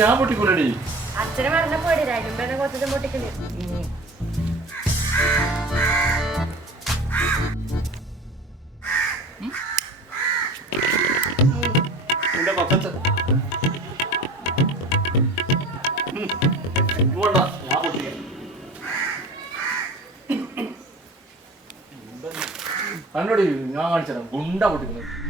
ഞാൻ പൊട്ടിക്കൂലടി. അച്ഛനെ പറഞ്ഞപ്പോ കൊച്ചത്തെ പൊട്ടിക്കല്. കണ്ടോടി ഞാൻ കാണിച്ചു തരാം. ഗുണ്ട പൊട്ടിക്കുന്നത്.